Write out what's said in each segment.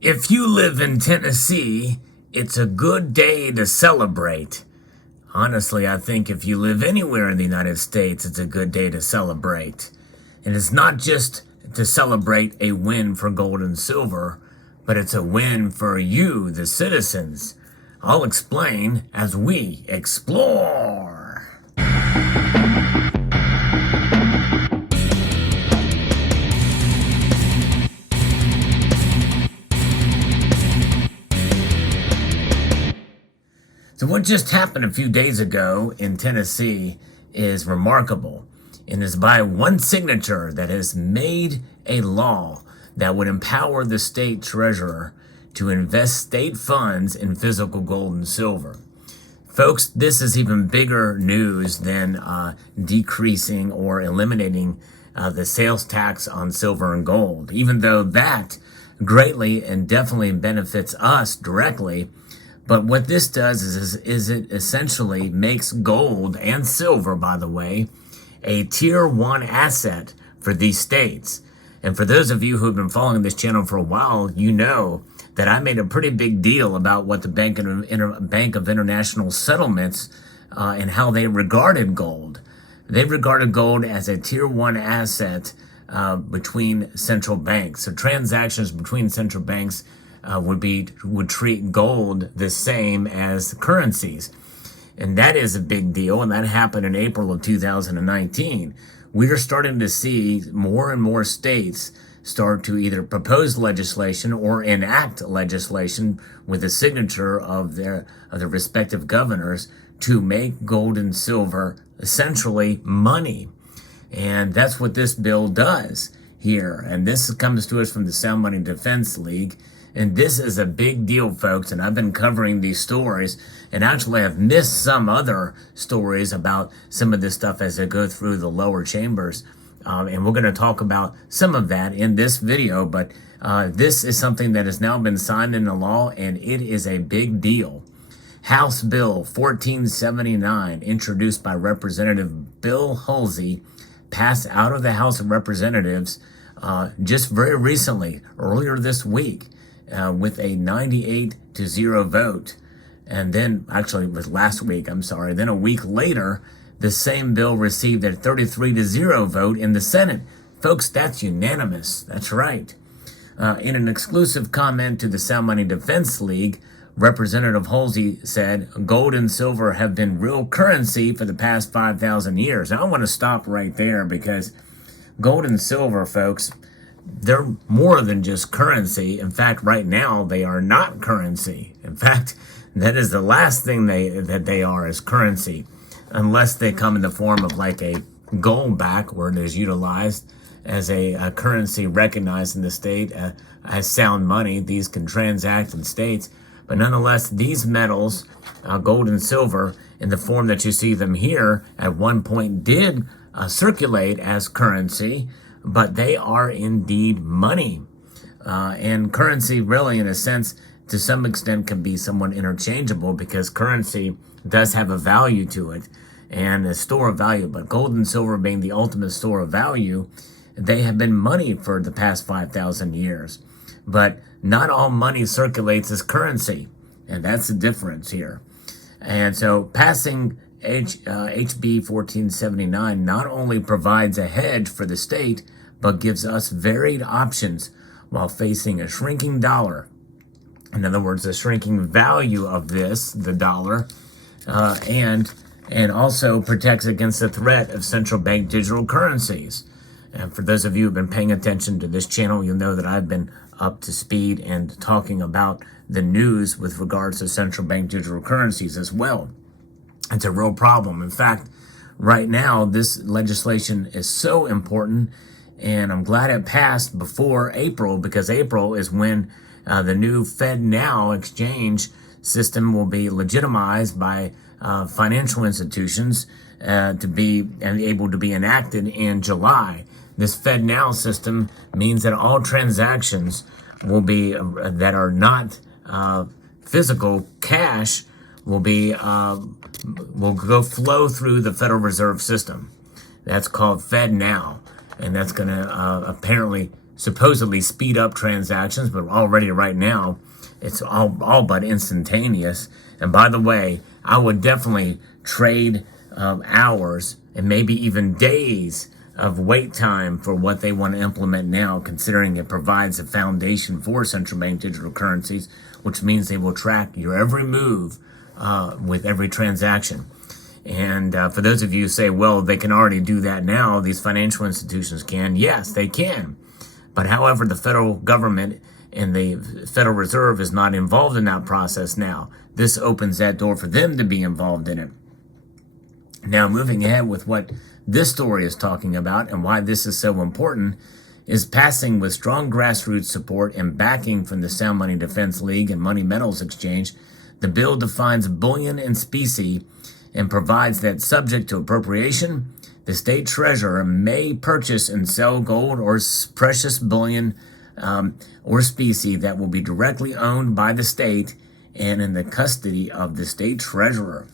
If you live in Tennessee, it's a good day to celebrate. Honestly, I think if you live anywhere in the United States, it's a good day to celebrate. And it's not just to celebrate a win for gold and silver, but it's a win for you, the citizens. I'll explain as we explore. So what just happened a few days ago in Tennessee is remarkable, and is by one signature that has made a law that would empower the state treasurer to invest state funds in physical gold and silver. Folks, this is even bigger news than decreasing or eliminating the sales tax on silver and gold, even though that greatly and definitely benefits us directly. But what this does is it essentially makes gold and silver, by the way, a tier 1 asset for these states. And for those of you who have been following this channel for a while, you know that I made a pretty big deal about what the Bank of International Settlements and how they regarded gold. They regarded gold as a tier 1 asset between central banks. So transactions between central banks would treat gold the same as currencies. And that is a big deal, and that happened in April of 2019. We are starting to see more and more states start to either propose legislation or enact legislation with the signature of their respective governors to make gold and silver essentially money. And that's what this bill does here. And this comes to us from the Sound Money Defense League. And this is a big deal, folks, and I've been covering these stories, and actually I've missed some other stories about some of this stuff as I go through the lower chambers, and we're going to talk about some of that in this video, but this is something that has now been signed into law, and it is a big deal. House Bill 1479, introduced by Representative Bill Halsey, passed out of the House of Representatives just very recently, earlier this week, with a 98-0 vote. And then, actually it was last week, then a week later, the same bill received a 33-0 vote in the Senate. Folks, that's unanimous. That's right. In an exclusive comment to the Sound Money Defense League, Representative Halsey said, "Gold and silver have been real currency for the past 5,000 years." Now, I want to stop right there because gold and silver, folks, they're more than just currency. In fact, right now, they are not currency. In fact, that is the last thing that they are is currency, unless they come in the form of like a gold back, where it is utilized as a currency recognized in the state as sound money. These can transact in states. But nonetheless, these metals, gold and silver, in the form that you see them here, at one point did circulate as currency, but they are indeed money. And currency really, in a sense, to some extent, can be somewhat interchangeable because currency does have a value to it and a store of value. But gold and silver being the ultimate store of value, they have been money for the past 5,000 years. But not all money circulates as currency, and that's the difference here. And so passing HB 1479 not only provides a hedge for the state, but gives us varied options while facing a shrinking dollar. In other words, a shrinking value of this, the dollar, and also protects against the threat of central bank digital currencies. And for those of you who have been paying attention to this channel, you'll know that I've been up to speed and talking about the news with regards to central bank digital currencies as well. It's a real problem. In fact, right now, this legislation is so important, and I'm glad it passed before April, because April is when the new FedNow exchange system will be legitimized by financial institutions to be able to be enacted in July. This FedNow system means that all transactions will be that are not physical cash will flow through the Federal Reserve System. That's called FedNow, and that's going to apparently supposedly speed up transactions, but already right now, it's all but instantaneous. And by the way, I would definitely trade hours and maybe even days of wait time for what they want to implement now, considering it provides a foundation for central bank digital currencies, which means they will track your every move with every transaction. And for those of you who say, well, they can already do that now, these financial institutions can. Yes, they can. But however, the federal government and the Federal Reserve is not involved in that process now. This opens that door for them to be involved in it. Now, moving ahead with what this story is talking about and why this is so important is passing with strong grassroots support and backing from the Sound Money Defense League and Money Metals Exchange. The bill defines bullion and specie and provides that subject to appropriation, the state treasurer may purchase and sell gold or precious bullion or specie that will be directly owned by the state and in the custody of the state treasurer.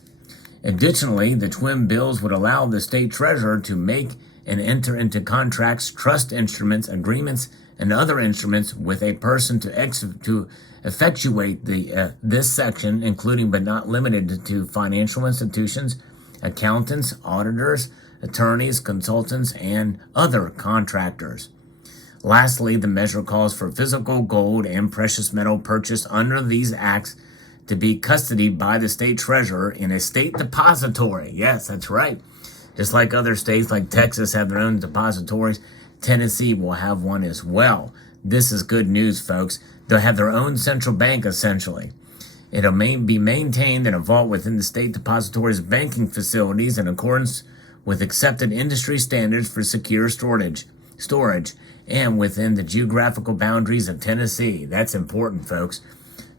Additionally, the twin bills would allow the state treasurer to make and enter into contracts, trust instruments, agreements, and other instruments with a person to effectuate this section, including but not limited to financial institutions, accountants, auditors, attorneys, consultants, and other contractors. Lastly, the measure calls for physical gold and precious metal purchased under these acts to be custodied by the state treasurer in a state depository. Yes, that's right. Just like other states like Texas have their own depositories, Tennessee will have one as well. This is good news, folks. They'll have their own central bank, essentially. It'll be maintained in a vault within the state depository's banking facilities in accordance with accepted industry standards for secure storage, and within the geographical boundaries of Tennessee. That's important, folks.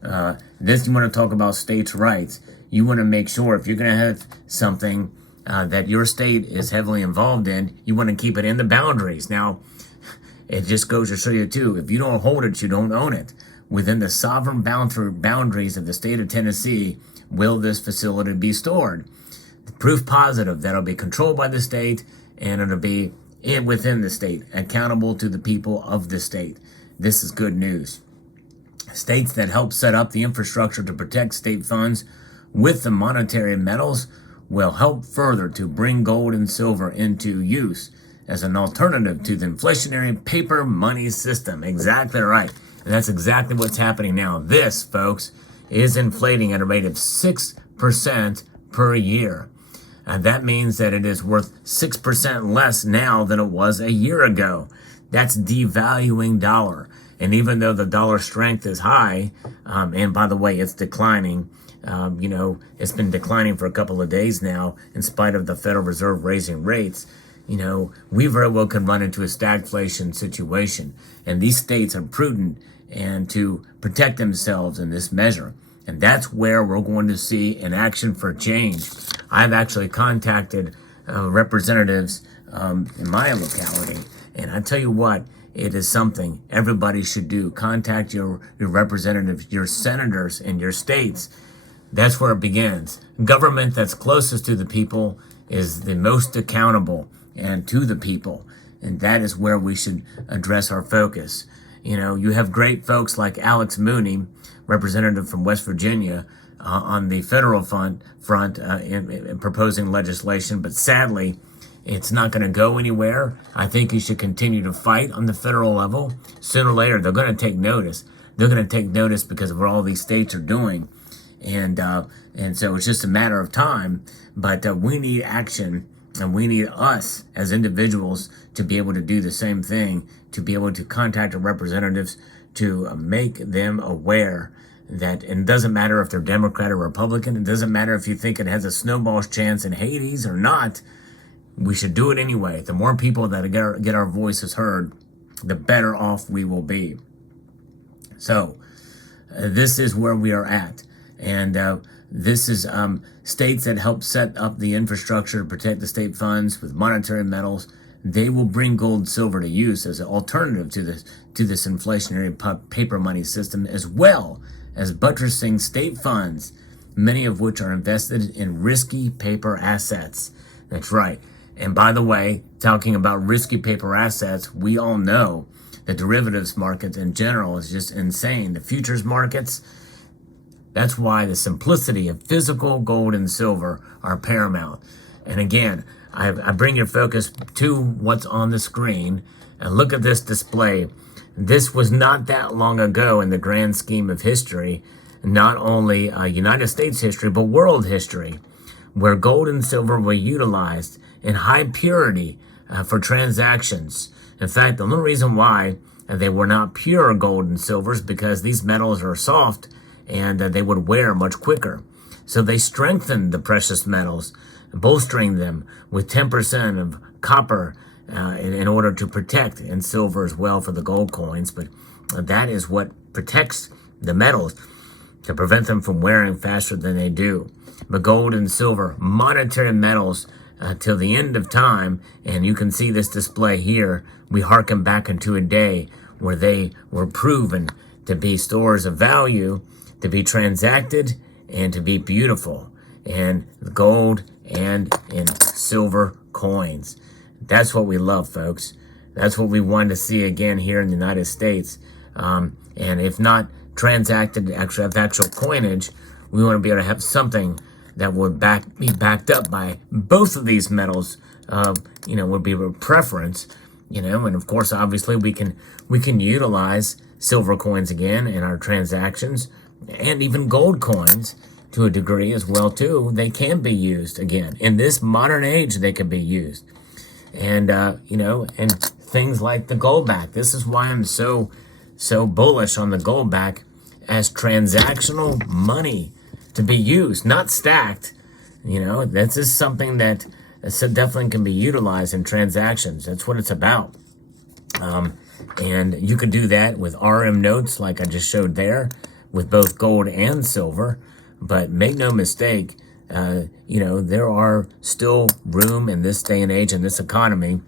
You want to talk about states' rights. You want to make sure if you're going to have something that your state is heavily involved in, you want to keep it in the boundaries. Now, it just goes to show you, too, if you don't hold it, you don't own it. Within the sovereign boundaries of the state of Tennessee, will this facility be stored? The proof positive that it'll be controlled by the state and it'll be within the state, accountable to the people of the state. This is good news. States that help set up the infrastructure to protect state funds with the monetary metals will help further to bring gold and silver into use as an alternative to the inflationary paper money system. Exactly right. And that's exactly what's happening now. This, folks, is inflating at a rate of 6% per year. And that means that it is worth 6% less now than it was a year ago. That's devaluing dollar. And even though the dollar strength is high, and by the way, it's declining, it's been declining for a couple of days now in spite of the Federal Reserve raising rates, we very well could run into a stagflation situation. And these states are prudent and to protect themselves in this measure. And that's where we're going to see an action for change. I've actually contacted representatives in my locality, and I tell you what, it is something everybody should do. Contact your representatives, your senators in your states. That's where it begins. Government that's closest to the people is the most accountable and to the people. And that is where we should address our focus. You have great folks like Alex Mooney, representative from West Virginia, on the federal front in proposing legislation. But sadly, it's not going to go anywhere. I think he should continue to fight on the federal level. Sooner or later, they're going to take notice. They're going to take notice because of what all these states are doing. And so it's just a matter of time. But we need action, and we need us as individuals to be able to do the same thing, to be able to contact our representatives, to make them aware that it doesn't matter if they're Democrat or Republican. It doesn't matter if you think it has a snowball's chance in Hades or not. We should do it anyway. The more people that get our voices heard, the better off we will be. So this is where we are at. And this is states that help set up the infrastructure to protect the state funds with monetary metals. They will bring gold and silver to use as an alternative to this inflationary paper money system, as well as buttressing state funds, many of which are invested in risky paper assets. That's right. And by the way, talking about risky paper assets, we all know The derivatives market in general is just insane. The futures markets, that's why the simplicity of physical gold and silver are paramount. And again, I bring your focus to what's on the screen and look at this display. This was not that long ago in the grand scheme of history, not only United States history, but world history, where gold and silver were utilized in high purity for transactions. In fact, the only reason why they were not pure gold and silver is because these metals are soft and they would wear much quicker. So they strengthened the precious metals, bolstering them with 10% of copper in order to protect, and silver as well for the gold coins. But that is what protects the metals to prevent them from wearing faster than they do. But gold and silver, monetary metals till the end of time, and you can see this display here. We harken back into a day where they were proven to be stores of value, to be transacted, and to be beautiful. And gold and in silver coins. That's what we love, folks. That's what we want to see again here in the United States. And if not transacted, actual coinage, we want to be able to have something that would be backed up by both of these metals. Would be a preference. And of course, obviously, we can utilize silver coins again in our transactions, and even gold coins to a degree as well too. They can be used again in this modern age. They can be used, and and things like the goldback. This is why I'm so bullish on the goldback as transactional money to be used, not stacked. This is something that definitely can be utilized in transactions. That's what it's about. And you could do that with RM notes like I just showed there, with both gold and silver. But make no mistake, there are still room in this day and age, in this economy,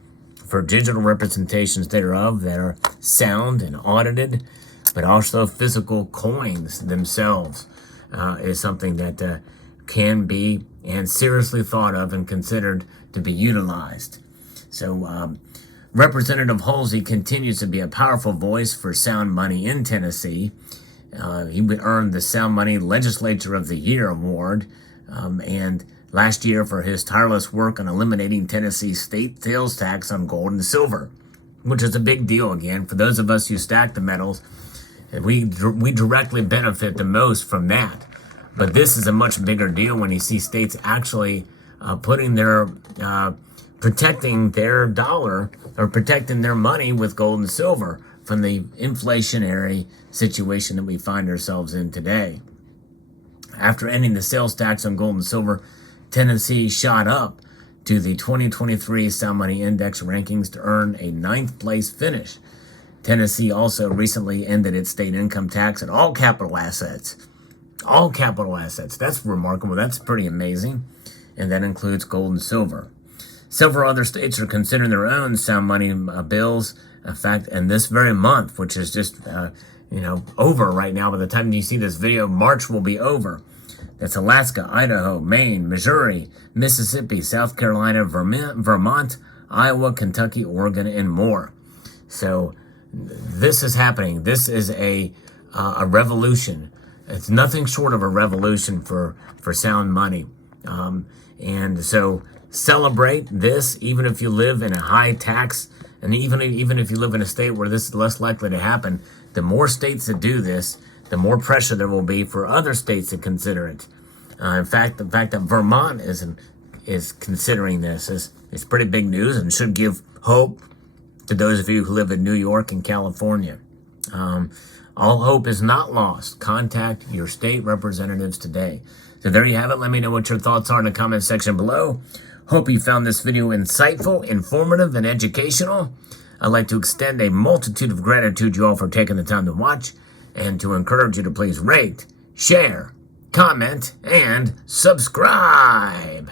for digital representations thereof that are sound and audited, but also physical coins themselves is something that can be and seriously thought of and considered to be utilized. So Representative Halsey continues to be a powerful voice for sound money in Tennessee. He would earn the Sound Money Legislature of the Year award, and last year for his tireless work on eliminating Tennessee's state sales tax on gold and silver, which is a big deal again. For those of us who stack the metals, we directly benefit the most from that. But this is a much bigger deal when you see states actually protecting their dollar or protecting their money with gold and silver from the inflationary situation that we find ourselves in today. After ending the sales tax on gold and silver, Tennessee shot up to the 2023 Sound Money Index rankings to earn a 9th place finish. Tennessee also recently ended its state income tax on all capital assets. All capital assets. That's remarkable. That's pretty amazing. And that includes gold and silver. Several other states are considering their own sound money bills. In fact, in this very month, which is just, over right now. By the time you see this video, March will be over. That's Alaska, Idaho, Maine, Missouri, Mississippi, South Carolina, Vermont, Iowa, Kentucky, Oregon, and more. So this is happening. This is a revolution. It's nothing short of a revolution for sound money. And so celebrate this, even if you live in a high tax, and even if you live in a state where this is less likely to happen. The more states that do this, the more pressure there will be for other states to consider it. In fact, the fact that Vermont is considering this is pretty big news and should give hope to those of you who live in New York and California. All hope is not lost. Contact your state representatives today. So there you have it. Let me know what your thoughts are in the comment section below. Hope you found this video insightful, informative, and educational. I'd like to extend a multitude of gratitude to you all for taking the time to watch, and to encourage you to please rate, share, comment, and subscribe.